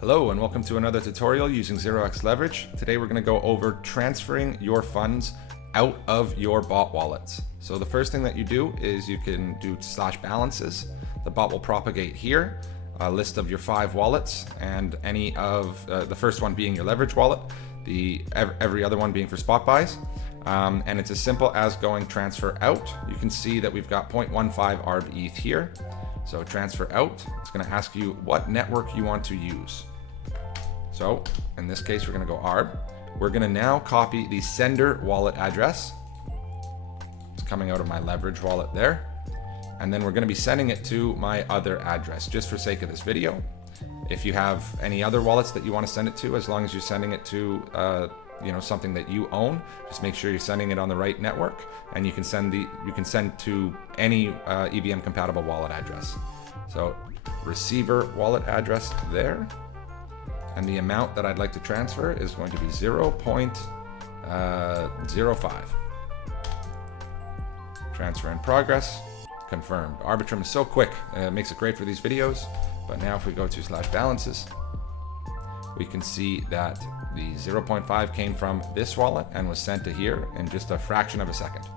Hello and welcome to another tutorial using 0xLeverage. Today we're going to go over transferring your funds out of your bot wallets. So the first thing that you do is you can do /balances. The bot will propagate here a list of your 5 wallets, and any of the first one being your leverage wallet, every other one being for spot buys. And it's as simple as going transfer out. You can see that we've got 0.15 ARB ETH here. So transfer out, it's going to ask you what network you want to use. So in this case, we're going to go ARB. We're going to now copy the sender wallet address. It's coming out of my leverage wallet there. And then we're going to be sending it to my other address, just for sake of this video. If you have any other wallets that you want to send it to, as long as you're sending it to something that you own, just make sure you're sending it on the right network, and you can send to any EVM compatible wallet address. So receiver wallet address there, and the amount that I'd like to transfer is going to be 0.05. Transfer in progress. Confirmed. Arbitrum is so quick, it makes it great for these videos. But now if we go to /balances, we can see that the 0.5 came from this wallet and was sent to here in just a fraction of a second.